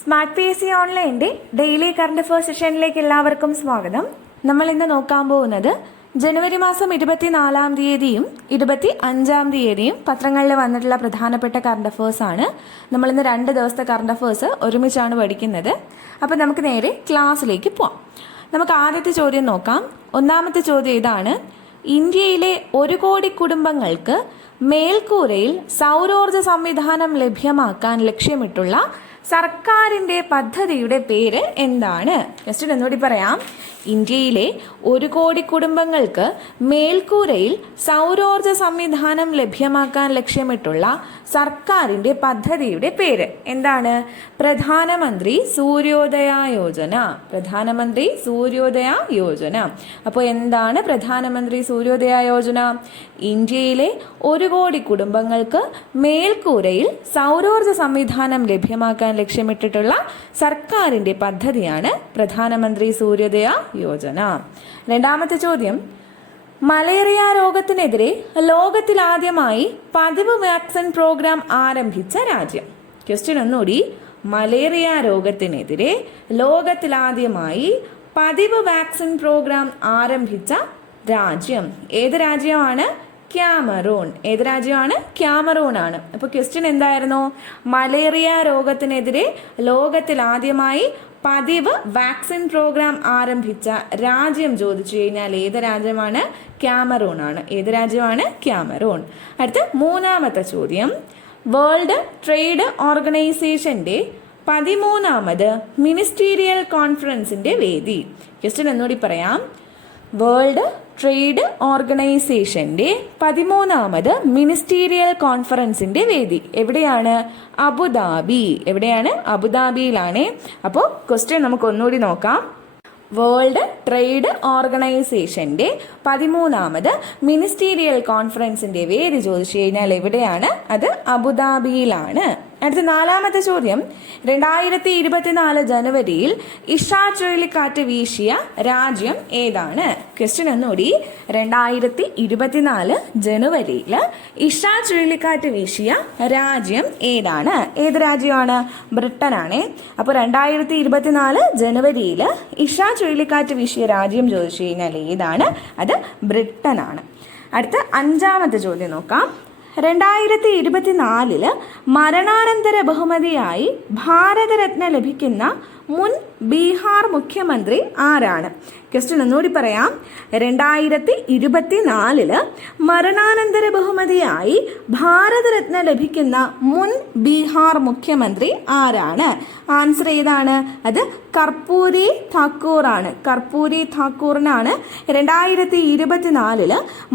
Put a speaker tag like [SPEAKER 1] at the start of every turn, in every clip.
[SPEAKER 1] Smart P S C ഓൺലൈന്റെ daily current affairs സെഷനിലേക്ക് എല്ലാവർക്കും സ്വാഗതം. നമ്മൾ ഇന്ന് നോക്കാൻ പോകുന്നത് ജനുവരി മാസം ഇരുപത്തിനാലാം തീയതിയും ഇരുപത്തി അഞ്ചാം തീയതിയും പത്രങ്ങളിൽ വന്നിട്ടുള്ള പ്രധാനപ്പെട്ട കറണ്ട് അഫയേഴ്സ് ആണ്. നമ്മൾ ഇന്ന് രണ്ട് ദിവസത്തെ കറണ്ട് അഫയേഴ്സ് ഒരുമിച്ചാണ് പഠിക്കുന്നത്. അപ്പോൾ നമുക്ക് നേരെ ക്ലാസ്സിലേക്ക് പോവാം. നമുക്ക് ആദ്യത്തെ ചോദ്യം നോക്കാം. ഒന്നാമത്തെ ചോദ്യം ഇതാണ്. ഇന്ത്യയിലെ ഒരു കോടി കുടുംബങ്ങൾക്ക് മേൽക്കൂരയിൽ സൗരോർജ സംവിധാനം ലഭ്യമാക്കാൻ ലക്ഷ്യമിട്ടുള്ള സർക്കാരിന്റെ പദ്ധതിയുടെ പേര് എന്താണ്? ജസ്റ്റ് ഒന്നുകൂടി പറയാം. ഇന്ത്യയിലെ ഒരു കോടി കുടുംബങ്ങൾക്ക് മേൽക്കൂരയിൽ സൗരോർജ സംവിധാനം ലഭ്യമാക്കാൻ ലക്ഷ്യമിട്ടുള്ള സർക്കാരിന്റെ പദ്ധതിയുടെ പേര്. എന്താണ്? പ്രധാനമന്ത്രി സൂര്യോദയ യോജന. പ്രധാനമന്ത്രി സൂര്യോദയ യോജന. അപ്പോൾ എന്താണ് പ്രധാനമന്ത്രി സൂര്യോദയ യോജന? ഇന്ത്യയിലെ ഒരു കോടി കുടുംബങ്ങൾക്ക് മേൽക്കൂരയിൽ സൗരോർജ സംവിധാനം ലഭ്യമാക്കാൻ ലക്ഷ്യമിട്ടിട്ടുള്ള സർക്കാരിന്റെ പദ്ധതിയാണ് പ്രധാനമന്ത്രി സൂര്യോദയ യോജന. രണ്ടാമത്തെ ചോദ്യം. മലേറിയ രോഗത്തിനെതിരെ ലോകത്തിലാദ്യമായി പതിവ് വാക്സിൻ പ്രോഗ്രാം ആരംഭിച്ച രാജ്യം. ക്വസ്റ്റ്യൻ ഒന്നുകൂടി. മലേറിയ രോഗത്തിനെതിരെ ലോകത്തിലാദ്യമായി പതിവ് വാക്സിൻ പ്രോഗ്രാം ആരംഭിച്ച രാജ്യം. ഏത് രാജ്യമാണ്? ക്യാമറൂൺ. ഏത് രാജ്യമാണ്? ക്യാമറൂൺ ആണ്. അപ്പോൾ ക്വസ്റ്റ്യൻ എന്തായിരുന്നു? മലേറിയ രോഗത്തിനെതിരെ ലോകത്തിൽ ആദ്യമായി പതിവ് വാക്സിൻ പ്രോഗ്രാം ആരംഭിച്ച രാജ്യം ചോദിച്ചു കഴിഞ്ഞാൽ ഏത് രാജ്യമാണ്? ക്യാമറൂൺ ആണ്. ഏത് രാജ്യമാണ്? ക്യാമറൂൺ അടുത്ത മൂന്നാമത്തെ ചോദ്യം. വേൾഡ് ട്രേഡ് ഓർഗനൈസേഷന്റെ പതിമൂന്നാമത് മിനിസ്റ്റീരിയൽ കോൺഫറൻസിന്റെ വേദി. ക്വസ്റ്റ്യൻ ഒന്നുകൂടി പറയാം. വേൾഡ് ട്രേഡ് ഓർഗനൈസേഷന്റെ പതിമൂന്നാമത് മിനിസ്റ്റീരിയൽ കോൺഫറൻസിന്റെ വേദി. എവിടെയാണ്? അബുദാബി. എവിടെയാണ്? അബുദാബിയിലാണ്. അപ്പോൾ ക്വസ്റ്റ്യൻ നമുക്ക് ഒന്നുകൂടി നോക്കാം. വേൾഡ് ട്രേഡ് ഓർഗനൈസേഷന്റെ പതിമൂന്നാമത് മിനിസ്റ്റീരിയൽ കോൺഫറൻസിന്റെ വേദി ചോദിച്ചു കഴിഞ്ഞാൽ എവിടെയാണ്? അത് അബുദാബിയിലാണ്. അടുത്ത നാലാമത്തെ ചോദ്യം. രണ്ടായിരത്തി ഇരുപത്തിനാല് ജനുവരിയിൽ ഇഷ ചുഴലിക്കാറ്റ് വീശിയ രാജ്യം ഏതാണ്? ക്വസ്റ്റ്യൻ ഒന്നുകൂടി. രണ്ടായിരത്തി ഇരുപത്തിനാല് ജനുവരിയിൽ ഇഷ ചുഴലിക്കാറ്റ് വീശിയ രാജ്യം ഏതാണ്? ഏത് രാജ്യമാണ്? ബ്രിട്ടനാണ്. അപ്പോൾ രണ്ടായിരത്തി ഇരുപത്തിനാല് ജനുവരിയിൽ ഇഷ ചുഴലിക്കാറ്റ് വീശിയ രാജ്യം ചോദിച്ചു കഴിഞ്ഞാൽ ഏതാണ്? അത് ബ്രിട്ടനാണ്. അടുത്ത അഞ്ചാമത്തെ ചോദ്യം നോക്കാം. രണ്ടായിരത്തി ഇരുപത്തിനാലിൽ മരണാനന്തര ബഹുമതിയായി ഭാരതരത്ന ലഭിക്കുന്ന മുൻ ബീഹാർ മുഖ്യമന്ത്രി ആരാണ്? ക്വസ്റ്റ്യൻ ഒന്നുകൂടി പറയാം. രണ്ടായിരത്തി ഇരുപത്തിനാലിൽ മരണാനന്തര ബഹുമതിയായി ഭാരതരത്ന ലഭിക്കുന്ന മുൻ ബീഹാർ മുഖ്യമന്ത്രി ആരാണ്? ആൻസർ ഏതാണ്? അത് കർപ്പൂരി താക്കൂർ ആണ് കർപ്പൂരി താക്കൂറിനാണ് രണ്ടായിരത്തി ഇരുപത്തിനാലിൽ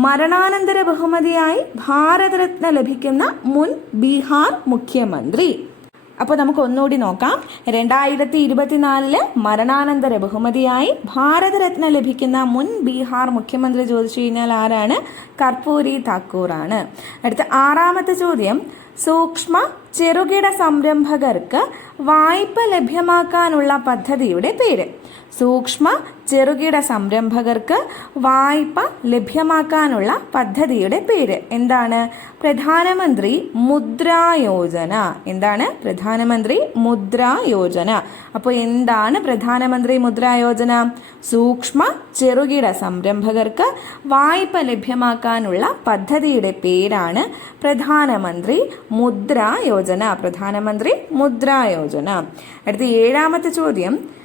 [SPEAKER 1] മരണാനന്തര ബഹുമതിയായി ഭാരതരത്ന ലഭിക്കുന്ന മുൻ ബീഹാർ മുഖ്യമന്ത്രി. അപ്പോൾ നമുക്ക് ഒന്നുകൂടി നോക്കാം. രണ്ടായിരത്തി ഇരുപത്തിനാലിൽ മരണാനന്തര ബഹുമതിയായി ഭാരതരത്ന ലഭിക്കുന്ന മുൻ ബീഹാർ മുഖ്യമന്ത്രി ചോദിച്ചു കഴിഞ്ഞാൽ ആരാണ്? കർപ്പൂരി താക്കൂറാണ്. അടുത്ത ആറാമത്തെ ചോദ്യം. സൂക്ഷ്മ ചെറുകിട സംരംഭകർക്ക് വായ്പ ലഭ്യമാക്കാനുള്ള പദ്ധതിയുടെ പേര്. സൂക്ഷ്മ ചെറുകിട സംരംഭകർക്ക് വായ്പ ലഭ്യമാക്കാനുള്ള പദ്ധതിയുടെ പേര്. എന്താണ്? പ്രധാനമന്ത്രി മുദ്രാ യോജന. എന്താണ്? പ്രധാനമന്ത്രി മുദ്രാ യോജന. അപ്പോൾ എന്താണ് പ്രധാനമന്ത്രി മുദ്രാ യോജന? സൂക്ഷ്മ ചെറുകിട സംരംഭകർക്ക് വായ്പ ലഭ്യമാക്കാനുള്ള പദ്ധതിയുടെ പേരാണ് പ്രധാനമന്ത്രി മുദ്രാ യോജന. പ്രധാനമന്ത്രി മുദ്രാ യോജന. അടുത്ത ഏഴാമത്തെ ചോദ്യം.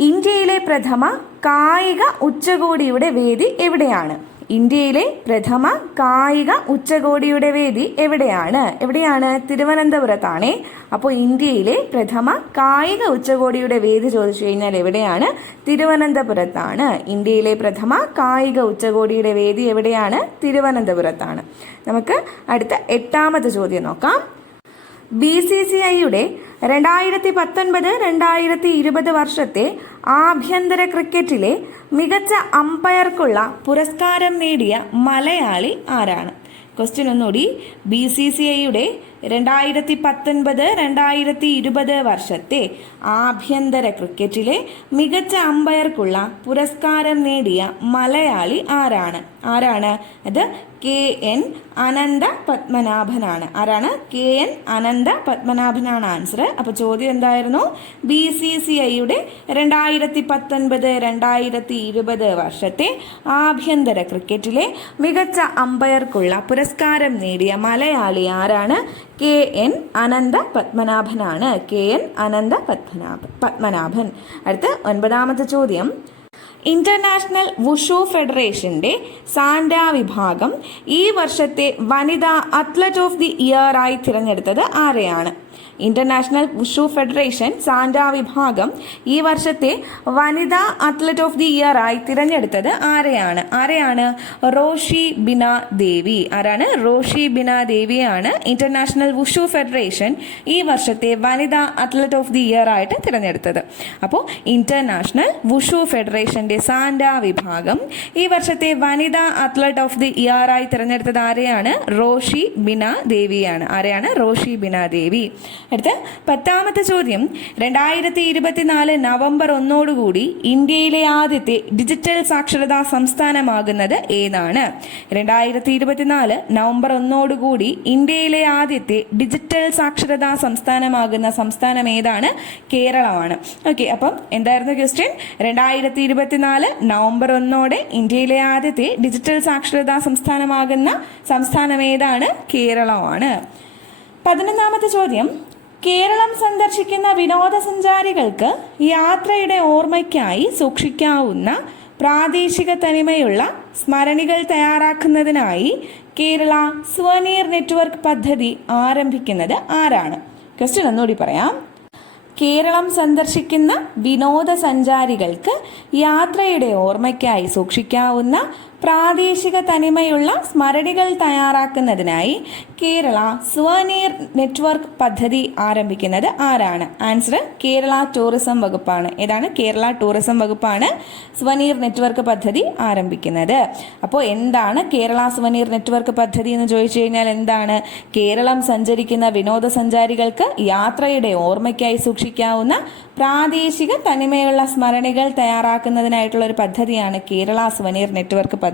[SPEAKER 1] ഇന്ത്യയിലെ പ്രഥമ കായിക ഉച്ചകോടിയുടെ വേദി എവിടെയാണ്? ഇന്ത്യയിലെ പ്രഥമ കായിക ഉച്ചകോടിയുടെ വേദി എവിടെയാണ്? എവിടെയാണ്? തിരുവനന്തപുരത്താണ്. അപ്പോൾ ഇന്ത്യയിലെ പ്രഥമ കായിക ഉച്ചകോടിയുടെ വേദി ചോദിച്ചു കഴിഞ്ഞാൽ എവിടെയാണ്? തിരുവനന്തപുരത്താണ്. ഇന്ത്യയിലെ പ്രഥമ കായിക ഉച്ചകോടിയുടെ വേദി എവിടെയാണ്? തിരുവനന്തപുരത്താണ്. നമുക്ക് അടുത്ത എട്ടാമത്തെ ചോദ്യം നോക്കാം. ബി സി സി ഐയുടെ രണ്ടായിരത്തി പത്തൊൻപത് രണ്ടായിരത്തി ഇരുപത് വർഷത്തെ ആഭ്യന്തര ക്രിക്കറ്റിലെ മികച്ച അമ്പയർക്കുള്ള പുരസ്കാരം നേടിയ മലയാളി ആരാണ്? ക്വസ്റ്റ്യൻ ഒന്നുകൂടി. ബി സി സി ഐയുടെ രണ്ടായിരത്തി പത്തൊൻപത് രണ്ടായിരത്തി ഇരുപത് വർഷത്തെ ആഭ്യന്തര ക്രിക്കറ്റിലെ മികച്ച അമ്പയർക്കുള്ള പുരസ്കാരം നേടിയ മലയാളി ആരാണ്? ആരാണ്? അത് കെ എൻ അനന്ത പത്മനാഭനാണ്. ആരാണ്? കെ എൻ അനന്ത പത്മനാഭനാണ് ആൻസർ അപ്പോൾ ചോദ്യം എന്തായിരുന്നു? ബി സി സി ഐയുടെ രണ്ടായിരത്തി പത്തൊൻപത് രണ്ടായിരത്തി ഇരുപത് വർഷത്തെ ആഭ്യന്തര ക്രിക്കറ്റിലെ മികച്ച അമ്പയർക്കുള്ള പുരസ്കാരം നേടിയ മലയാളി ആരാണ്? K N Anantha പത്മനാഭനാണ്. K N Anantha Padmanabhan Padmanabhan. അടുത്ത ഒൻപതാമത്തെ ചോദ്യം. ഇന്റർനാഷണൽ വുഷു ഫെഡറേഷന്റെ സാൻഡ വിഭാഗം ഈ വർഷത്തെ വനിതാ അത്ലറ്റ് ഓഫ് ദി ഇയർ ആയി തിരഞ്ഞെടുത്തത് ആരെയാണ്? ഇന്റർനാഷണൽ വുഷു ഫെഡറേഷൻ സാന്റ വിഭാഗം ഈ വർഷത്തെ വനിതാ അത്ലറ്റ് ഓഫ് ദി ഇയർ ആയി തിരഞ്ഞെടുത്തത് ആരെയാണ്? ആരെയാണ്? റോഷി ബിന ദേവി. ആരാണ്? റോഷി ബിന ദേവിയാണ് ഇന്റർനാഷണൽ വുഷു ഫെഡറേഷൻ ഈ വർഷത്തെ വനിതാ അത്ലറ്റ് ഓഫ് ദി ഇയർ ആയിട്ട് തിരഞ്ഞെടുത്തത്. അപ്പോൾ ഇന്റർനാഷണൽ വുഷു ഫെഡറേഷന്റെ സാന്റ വിഭാഗം ഈ വർഷത്തെ വനിതാ അത്ലറ്റ് ഓഫ് ദി ഇയർ ആയി തിരഞ്ഞെടുത്തത് ആരെയാണ്? റോഷി ബിന ദേവിയാണ്. ആരെയാണ്? റോഷി ബിന ദേവി. അടുത്ത പത്താമത്തെ ചോദ്യം. രണ്ടായിരത്തി ഇരുപത്തിനാല് നവംബർ ഒന്നോടുകൂടി ഇന്ത്യയിലെ ആദ്യത്തെ ഡിജിറ്റൽ സാക്ഷരതാ സംസ്ഥാനമാകുന്നത് ഏതാണ്? രണ്ടായിരത്തി ഇരുപത്തിനാല് നവംബർ ഒന്നോടുകൂടി ഇന്ത്യയിലെ ആദ്യത്തെ ഡിജിറ്റൽ സാക്ഷരതാ സംസ്ഥാനമാകുന്ന സംസ്ഥാനം ഏതാണ്? കേരളമാണ്. ഓക്കെ അപ്പം എന്തായിരുന്നു ക്വസ്റ്റ്യൻ രണ്ടായിരത്തി ഇരുപത്തിനാല് നവംബർ ഒന്നോടെ ഇന്ത്യയിലെ ആദ്യത്തെ ഡിജിറ്റൽ സാക്ഷരതാ സംസ്ഥാനമാകുന്ന സംസ്ഥാനം ഏതാണ്? കേരളമാണ്. പതിനൊന്നാമത്തെ ചോദ്യം. കേരളം സന്ദർശിക്കുന്ന വിനോദസഞ്ചാരികൾക്ക് യാത്രയുടെ ഓർമ്മയ്ക്കായി സൂക്ഷിക്കാവുന്ന പ്രാദേശിക തനിമയുള്ള സ്മരണികൾ തയ്യാറാക്കുന്നതിനായി കേരള സ്വനീർ നെറ്റ്വർക്ക് പദ്ധതി ആരംഭിക്കുന്നത് ആരാണ്? ക്വസ്റ്റ്യൻ ഒന്നുകൂടി പറയാം. കേരളം സന്ദർശിക്കുന്ന വിനോദസഞ്ചാരികൾക്ക് യാത്രയുടെ ഓർമ്മയ്ക്കായി സൂക്ഷിക്കാവുന്ന പ്രാദേശിക തനിമയുള്ള സ്മരണികൾ തയ്യാറാക്കുന്നതിനായി കേരള സ്വനീർ നെറ്റ്വർക്ക് പദ്ധതി ആരംഭിക്കുന്നത് ആരാണ്? ആൻസർ കേരള ടൂറിസം വകുപ്പാണ്. ഏതാണ്? കേരള ടൂറിസം വകുപ്പാണ് സ്വനീർ നെറ്റ്വർക്ക് പദ്ധതി ആരംഭിക്കുന്നത്. അപ്പോൾ എന്താണ് കേരള സ്വനീർ നെറ്റ്വർക്ക് പദ്ധതി എന്ന് ചോദിച്ചു കഴിഞ്ഞാൽ എന്താണ്? കേരളം സഞ്ചരിക്കുന്ന വിനോദസഞ്ചാരികൾക്ക് യാത്രയുടെ ഓർമ്മയ്ക്കായി സൂക്ഷിക്കാവുന്ന പ്രാദേശിക തനിമയുള്ള സ്മരണികൾ തയ്യാറാക്കുന്നതിനായിട്ടുള്ള ഒരു പദ്ധതിയാണ് കേരള സ്വനീർ നെറ്റ്വർക്ക് പദ്ധതി.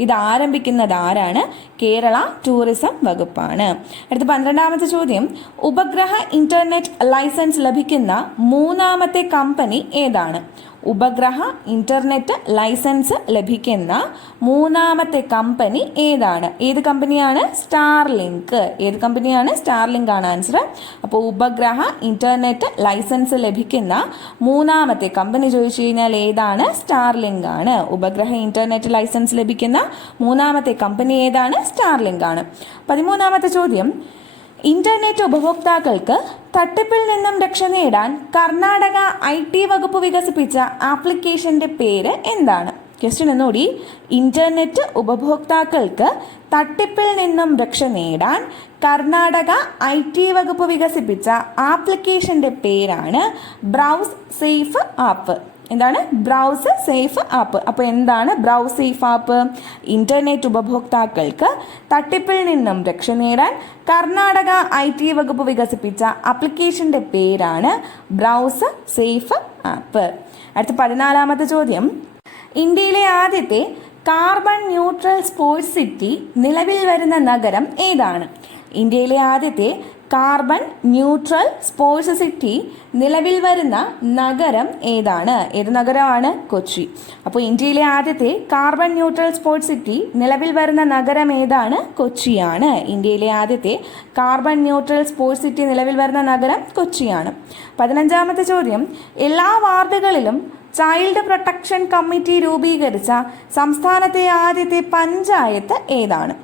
[SPEAKER 1] ഇത് ആരംഭിക്കുന്നത് ആരാണ്? കേരള ടൂറിസം വകുപ്പാണ്. അടുത്ത പന്ത്രണ്ടാമത്തെ ചോദ്യം. ഉപഗ്രഹ ഇന്റർനെറ്റ് ലൈസൻസ് ലഭിക്കുന്ന മൂന്നാമത്തെ കമ്പനി ഏതാണ്? ഉപഗ്രഹ ഇന്റർനെറ്റ് ലൈസൻസ് ലഭിക്കുന്ന മൂന്നാമത്തെ കമ്പനി ഏതാണ്? ഏത് കമ്പനിയാണ് സ്റ്റാർലിങ്ക് ഏത് കമ്പനിയാണ് സ്റ്റാർലിങ്ക് ആണ് ആൻസർ അപ്പോൾ ഉപഗ്രഹ ഇന്റർനെറ്റ് ലൈസൻസ് ലഭിക്കുന്ന മൂന്നാമത്തെ കമ്പനി ചോദിച്ചു കഴിഞ്ഞാൽ ഏതാണ്? സ്റ്റാർലിങ്ക് ആണ്. ഉപഗ്രഹ ഇന്റർനെറ്റ് ലൈസൻസ് ലഭിക്കുന്ന മൂന്നാമത്തെ കമ്പനി ഏതാണ്? സ്റ്റാർലിങ്ക് ആണ്. പതിമൂന്നാമത്തെ ചോദ്യം. ഇന്റർനെറ്റ് ഉപഭോക്താക്കൾക്ക് തട്ടിപ്പിൽ നിന്നും രക്ഷ നേടാൻ കർണാടക ഐ ടി വകുപ്പ് വികസിപ്പിച്ച ആപ്ലിക്കേഷന്റെ പേര് എന്താണ്? ക്വസ്റ്റ്യൻ ഒന്നുകൂടി. ഇന്റർനെറ്റ് ഉപഭോക്താക്കൾക്ക് തട്ടിപ്പിൽ നിന്നും രക്ഷ നേടാൻ കർണാടക ഐ ടി വകുപ്പ് വികസിപ്പിച്ച ആപ്ലിക്കേഷന്റെ പേരാണ് ബ്രൗസ് സേഫ് ആപ്പ്. എന്താണ്? Browse safe app. അപ്പോൾ എന്താണ് ബ്രൗസ് സേഫ് ആപ്പ്? ഇന്റർനെറ്റ് ഉപഭോക്താക്കൾക്ക് തട്ടിപ്പിൽ നിന്നും രക്ഷ നേടാൻ കർണാടക ഐ ടി വകുപ്പ് വികസിപ്പിച്ച ആപ്ലിക്കേഷന്റെ പേരാണ് ബ്രൗസ് സേഫ് ആപ്പ്. അടുത്ത പതിനാലാമത്തെ ചോദ്യം. ഇന്ത്യയിലെ ആദ്യത്തെ കാർബൺ ന്യൂട്രൽ സ്പോർട്സ് സിറ്റി നിലവിൽ വരുന്ന നഗരം ഏതാണ്? ഇന്ത്യയിലെ ആദ്യത്തെ കാർബൺ ന്യൂട്രൽ സ്പോർട്സ് സിറ്റി നിലവിൽ വരുന്ന നഗരം ഏതാണ്? ഏത് നഗരമാണ്? കൊച്ചി. അപ്പോൾ ഇന്ത്യയിലെ ആദ്യത്തെ കാർബൺ ന്യൂട്രൽ സ്പോർട്സ് സിറ്റി നിലവിൽ വരുന്ന നഗരം ഏതാണ്? കൊച്ചിയാണ്. ഇന്ത്യയിലെ ആദ്യത്തെ കാർബൺ ന്യൂട്രൽ സ്പോർട്സ് സിറ്റി നിലവിൽ വരുന്ന നഗരം കൊച്ചിയാണ്. പതിനഞ്ചാമത്തെ ചോദ്യം. എല്ലാ വാർഡുകളിലും ചൈൽഡ് പ്രൊട്ടക്ഷൻ കമ്മിറ്റി രൂപീകരിച്ച സംസ്ഥാനത്തെ ആദ്യത്തെ പഞ്ചായത്ത് ഏതാണ്?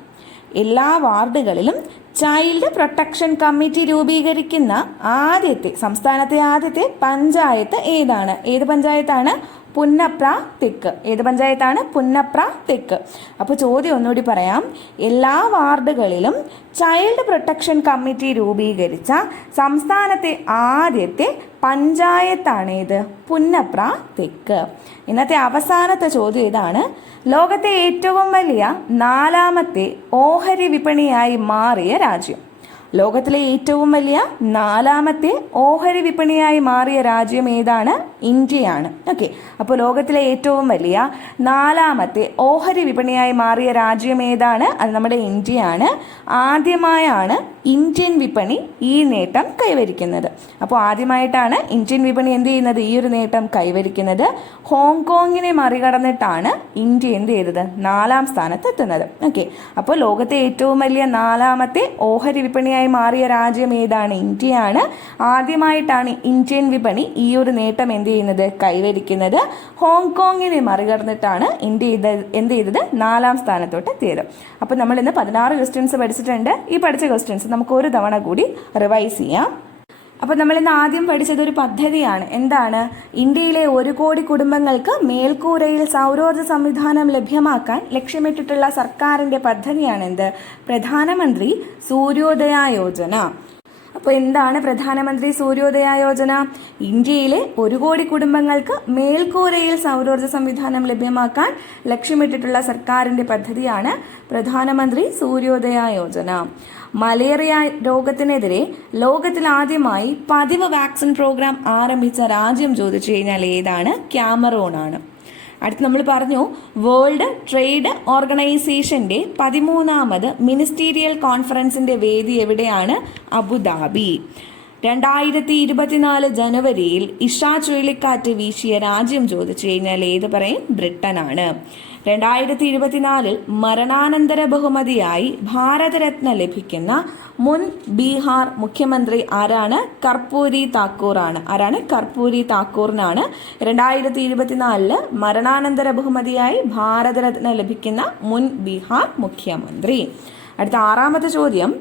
[SPEAKER 1] എല്ലാ വാർഡുകളിലും ചൈൽഡ് പ്രൊട്ടക്ഷൻ കമ്മിറ്റി രൂപീകരിക്കുന്ന ആദ്യത്തെ സംസ്ഥാനത്തെ ആദ്യത്തെ പഞ്ചായത്ത് ഏതാണ്? ഏത് പഞ്ചായത്താണ്? പുന്നപ്ര തെക്ക് ഏത് പഞ്ചായത്താണ്? പുന്നപ്ര തെക്ക് അപ്പോൾ ചോദ്യം ഒന്നുകൂടി പറയാം. എല്ലാ വാർഡുകളിലും ചൈൽഡ് പ്രൊട്ടക്ഷൻ കമ്മിറ്റി രൂപീകരിച്ച സംസ്ഥാനത്തെ ആദ്യത്തെ പഞ്ചായത്താണ് ഏത് പുന്നപ്ര തെക്ക് ഇന്നത്തെ അവസാനത്തെ ചോദ്യം ഇതാണ്. ലോകത്തെ ഏറ്റവും വലിയ നാലാമത്തെ ഓഹരി വിപണിയായി മാറിയ രാജ്യം. ലോകത്തിലെ ഏറ്റവും വലിയ നാലാമത്തെ ഓഹരി വിപണിയായി മാറിയ രാജ്യം ഏതാണ്? ഇന്ത്യയാണ്. ഓക്കെ അപ്പോൾ ലോകത്തിലെ ഏറ്റവും വലിയ നാലാമത്തെ ഓഹരി വിപണിയായി മാറിയ രാജ്യം ഏതാണ്? അത് നമ്മുടെ ഇന്ത്യയാണ്. ആദ്യമായാണ് ഇന്ത്യൻ വിപണി ഈ നേട്ടം കൈവരിക്കുന്നത്. അപ്പോൾ ആദ്യമായിട്ടാണ് ഇന്ത്യൻ വിപണി എന്ത് ചെയ്യുന്നത്? ഈ ഒരു നേട്ടം കൈവരിക്കുന്നത്. ഹോങ്കോങ്ങിനെ മറികടന്നിട്ടാണ് ഇന്ത്യ എന്ത് ചെയ്തത്? നാലാം സ്ഥാനത്ത് എത്തുന്നത്. ഓക്കെ അപ്പോൾ ലോകത്തെ ഏറ്റവും വലിയ നാലാമത്തെ ഓഹരി വിപണിയായി മാറിയ രാജ്യം ഏതാണ്? ഇന്ത്യയാണ്. ആദ്യമായിട്ടാണ് ഇന്ത്യൻ വിപണി ഈ ഒരു നേട്ടം എന്ത് ചെയ്യുന്നത്? കൈവരിക്കുന്നത്. ഹോങ്കോങ്ങിനെ മറികടന്നിട്ടാണ് ഇന്ത്യ ഇത് എന്ത് ചെയ്തത്? നാലാം സ്ഥാനത്തോട്ട് എത്തിയത്. അപ്പോൾ നമ്മൾ ഇന്ന് പതിനാറ് ക്വസ്റ്റ്യൻസ് പഠിച്ചിട്ടുണ്ട്. ഈ പഠിച്ച ക്വസ്റ്റ്യൻസ് നമുക്ക് ഒരു തവണ കൂടി റിവൈസ് ചെയ്യാം. അപ്പോൾ നമ്മൾ ഇന്ന് ആദ്യം പഠിച്ചത് ഒരു പദ്ധതിയാണ്. എന്താണ്? ഇന്ത്യയിലെ ഒരു കോടി കുടുംബങ്ങൾക്ക് മേൽക്കൂരയിൽ സൗരോർജ സംവിധാനം ലഭ്യമാക്കാൻ ലക്ഷ്യമിട്ടിട്ടുള്ള സർക്കാരിന്റെ പദ്ധതിയാണ് എന്ത് പ്രധാനമന്ത്രി സൂര്യോദയ യോജന. അപ്പോൾ എന്താണ് പ്രധാനമന്ത്രി സൂര്യോദയ യോജന? ഇന്ത്യയിലെ ഒരു കോടി കുടുംബങ്ങൾക്ക് മേൽക്കൂരയിൽ സൗരോർജ സംവിധാനം ലഭ്യമാക്കാൻ ലക്ഷ്യമിട്ടിട്ടുള്ള സർക്കാരിന്റെ പദ്ധതിയാണ് പ്രധാനമന്ത്രി സൂര്യോദയ യോജന. മലേറിയ രോഗത്തിനെതിരെ ലോകത്തിൽ ആദ്യമായി പതിവ് വാക്സിൻ പ്രോഗ്രാം ആരംഭിച്ച രാജ്യം ചോദിച്ചു കഴിഞ്ഞാൽ ഏതാണ്? ക്യാമറൂൺ ആണ്. അടുത്ത് നമ്മൾ പറഞ്ഞു വേൾഡ് ട്രേഡ് ഓർഗനൈസേഷന്റെ പതിമൂന്നാമത് മിനിസ്റ്റീരിയൽ കോൺഫറൻസിന്റെ വേദി എവിടെയാണ്? അബുദാബി. രണ്ടായിരത്തി ഇരുപത്തിനാല് ജനുവരിയിൽ ഇഷ ചുഴലിക്കാറ്റ് വീശിയ രാജ്യം ചോദിച്ചു കഴിഞ്ഞാൽ ഏത് പറയും? ബ്രിട്ടനാണ്. രണ്ടായിരത്തി ഇരുപത്തിനാലിൽ മരണാനന്തര ബഹുമതിയായി ഭാരതരത്ന ലഭിക്കുന്ന മുൻ ബീഹാർ മുഖ്യമന്ത്രി ആരാണ്? കർപ്പൂരി താക്കൂറാണ്. ആരാണ്? കർപ്പൂരി താക്കൂറിനാണ്. രണ്ടായിരത്തി ഇരുപത്തിനാലിൽ മരണാനന്തര ബഹുമതിയായി ഭാരതരത്ന ലഭിക്കുന്ന മുൻ ബീഹാർ മുഖ്യമന്ത്രി. അടുത്ത ആറാമത്തെ ചോദ്യം.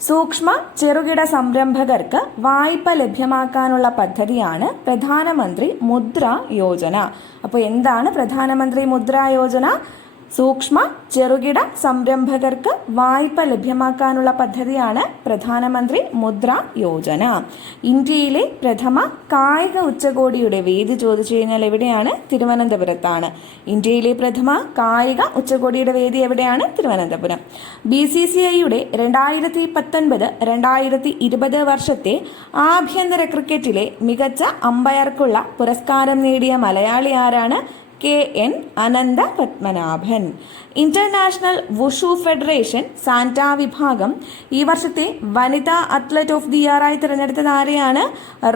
[SPEAKER 1] സൂക്ഷ്മ ചെറുകിട സംരംഭകർക്ക് വായ്പ ലഭ്യമാക്കാനുള്ള പദ്ധതിയാണ് പ്രധാനമന്ത്രി മുദ്ര യോജന. അപ്പോൾ എന്താണ് പ്രധാനമന്ത്രി മുദ്ര യോജന? സൂക്ഷ്മ ചെറുകിട സംരംഭകർക്ക് വായ്പ ലഭ്യമാക്കാനുള്ള പദ്ധതിയാണ് പ്രധാനമന്ത്രി മുദ്ര യോജന. ഇന്ത്യയിലെ പ്രഥമ കായിക ഉച്ചകോടിയുടെ വേദി ചോദിച്ചു കഴിഞ്ഞാൽ എവിടെയാണ്? തിരുവനന്തപുരത്താണ്. ഇന്ത്യയിലെ പ്രഥമ കായിക ഉച്ചകോടിയുടെ വേദി എവിടെയാണ്? തിരുവനന്തപുരം. ബി സി സി ഐയുടെ രണ്ടായിരത്തി പത്തൊൻപത് രണ്ടായിരത്തി ഇരുപത് വർഷത്തെ ആഭ്യന്തര ക്രിക്കറ്റിലെ മികച്ച അമ്പയർക്കുള്ള പുരസ്കാരം നേടിയ മലയാളി ആരാണ്? K N Anantha Padmanabhan. International wushu federation sanda വിഭാഗം ഈ വർഷത്തെ വനിതാ അത്ലറ്റ് ഓഫ് ദി ഇയർ ആയി തിരഞ്ഞെടുത്തത് ആരെയാണ്?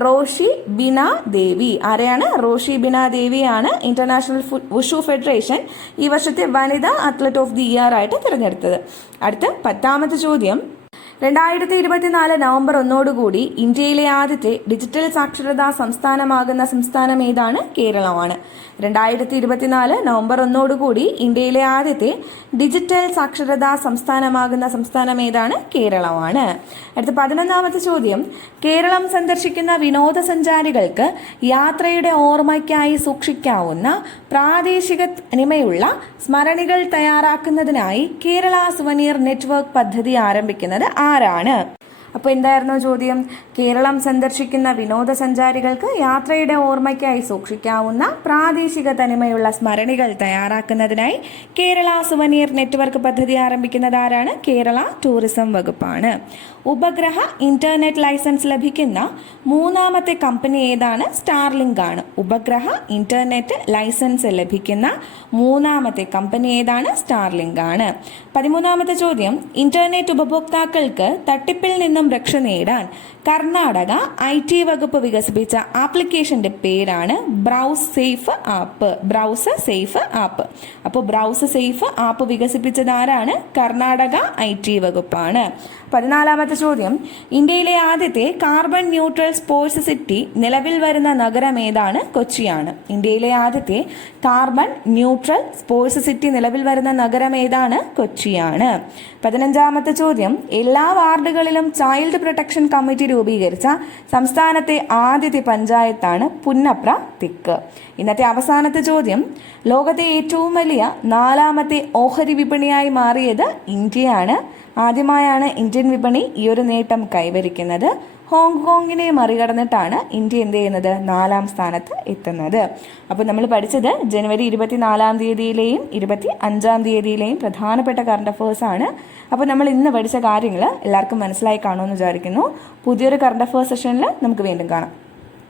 [SPEAKER 1] റോഷി ബിന ദേവി. ആരെയാണ്? റോഷി ബിന ദേവിയാണ് ഇന്റർനാഷണൽ വുഷു ഫെഡറേഷൻ ഈ വർഷത്തെ വനിതാ അത്ലറ്റ് ഓഫ് ദി ഇയർ ആയിട്ട് തിരഞ്ഞെടുത്തത്. അടുത്ത പത്താമത്തെ ചോദ്യം. രണ്ടായിരത്തി ഇരുപത്തിനാല് നവംബർ ഒന്നോടുകൂടി ഇന്ത്യയിലെ ആദ്യത്തെ ഡിജിറ്റൽ സാക്ഷരതാ സംസ്ഥാനമാകുന്ന സംസ്ഥാനം ഏതാണ്? കേരളമാണ്. രണ്ടായിരത്തി ഇരുപത്തിനാല് നവംബർ ഒന്നോടുകൂടി ഇന്ത്യയിലെ ആദ്യത്തെ ഡിജിറ്റൽ സാക്ഷരതാ സംസ്ഥാനമാകുന്ന സംസ്ഥാനം ഏതാണ്? കേരളമാണ്. അടുത്ത പതിനൊന്നാമത്തെ ചോദ്യം. കേരളം സന്ദർശിക്കുന്ന വിനോദസഞ്ചാരികൾക്ക് യാത്രയുടെ ഓർമ്മയ്ക്കായി സൂക്ഷിക്കാവുന്ന പ്രാദേശിക തനിമയുള്ള സ്മരണികൾ തയ്യാറാക്കുന്നതിനായി കേരള സുവനീർ നെറ്റ്വർക്ക് പദ്ധതി ആരംഭിക്കുന്നത് ആരാണ്? അപ്പോൾ എന്തായിരുന്നു ചോദ്യം? കേരളം സന്ദർശിക്കുന്ന വിനോദസഞ്ചാരികൾക്ക് യാത്രയുടെ ഓർമ്മയ്ക്കായി സൂക്ഷിക്കാവുന്ന പ്രാദേശിക തനിമയുള്ള സ്മരണികൾ തയ്യാറാക്കുന്നതിനായി കേരള സുവനീർ നെറ്റ്വർക്ക് പദ്ധതി ആരംഭിക്കുന്നത് ആരാണ്? കേരള ടൂറിസം വകുപ്പാണ്. ഉപഗ്രഹ ഇന്റർനെറ്റ് ലൈസൻസ് ലഭിക്കുന്ന മൂന്നാമത്തെ കമ്പനി ഏതാണ്? സ്റ്റാർലിങ്ക് ആണ്. ഉപഗ്രഹ ഇന്റർനെറ്റ് ലൈസൻസ് ലഭിക്കുന്ന മൂന്നാമത്തെ കമ്പനി ഏതാണ്? സ്റ്റാർലിങ്ക് ആണ്. പതിമൂന്നാമത്തെ ചോദ്യം. ഇന്റർനെറ്റ് ഉപഭോക്താക്കൾക്ക് തട്ടിപ്പിൽ നിന്നും രക്ഷ നേടാൻ കർണാടക ഐ ടി വകുപ്പ് വികസിപ്പിച്ച ആപ്ലിക്കേഷന്റെ പേരാണ് browse safe app. Browse safe app. അപ്പോൾ ബ്രൗസ് സേഫ് ആപ്പ് വികസിപ്പിച്ചത് ആരാണ്? കർണാടക ഐ ടി വകുപ്പാണ്. പതിനാലാമത്തെ ചോദ്യം. ഇന്ത്യയിലെ ആദ്യത്തെ കാർബൺ ന്യൂട്രൽ സ്പോർട്സ് സിറ്റി നിലവിൽ വരുന്ന നഗരം ഏതാണ്? കൊച്ചിയാണ്. ഇന്ത്യയിലെ ആദ്യത്തെ കാർബൺ ന്യൂട്രൽ സ്പോർട്സ് സിറ്റി നിലവിൽ വരുന്ന നഗരം ഏതാണ്? കൊച്ചിയാണ്. പതിനഞ്ചാമത്തെ ചോദ്യം. എല്ലാ വാർഡുകളിലും ചൈൽഡ് പ്രൊട്ടക്ഷൻ കമ്മിറ്റി രൂപീകരിച്ച സംസ്ഥാനത്തെ ആദ്യത്തെ പഞ്ചായത്താണ് പുന്നപ്ര തിക്ക്. ഇന്നത്തെ അവസാനത്തെ ചോദ്യം ലോകത്തെ ഏറ്റവും വലിയ നാലാമത്തെ ഓഹരി വിപണിയായി മാറിയത് ഇന്ത്യയാണ്. ആദ്യമായാണ് ഇന്ത്യൻ വിപണി ഈ ഒരു നേട്ടം കൈവരിക്കുന്നത്. ഹോങ്കോങ്ങിനെ മറികടന്നിട്ടാണ് ഇന്ത്യ എന്ത് ചെയ്യുന്നത്? നാലാം സ്ഥാനത്ത് എത്തുന്നത്. അപ്പോൾ നമ്മൾ പഠിച്ചത് ജനുവരി ഇരുപത്തിനാലാം തീയതിയിലെയും ഇരുപത്തി അഞ്ചാം തീയതിയിലെയും പ്രധാനപ്പെട്ട കറണ്ട് ആണ്. അപ്പോൾ നമ്മൾ ഇന്ന് പഠിച്ച കാര്യങ്ങൾ എല്ലാവർക്കും മനസ്സിലായി കാണുമെന്ന് വിചാരിക്കുന്നു. പുതിയൊരു കറണ്ട് അഫേഴ്സ് സെഷനിൽ നമുക്ക് വീണ്ടും കാണാം.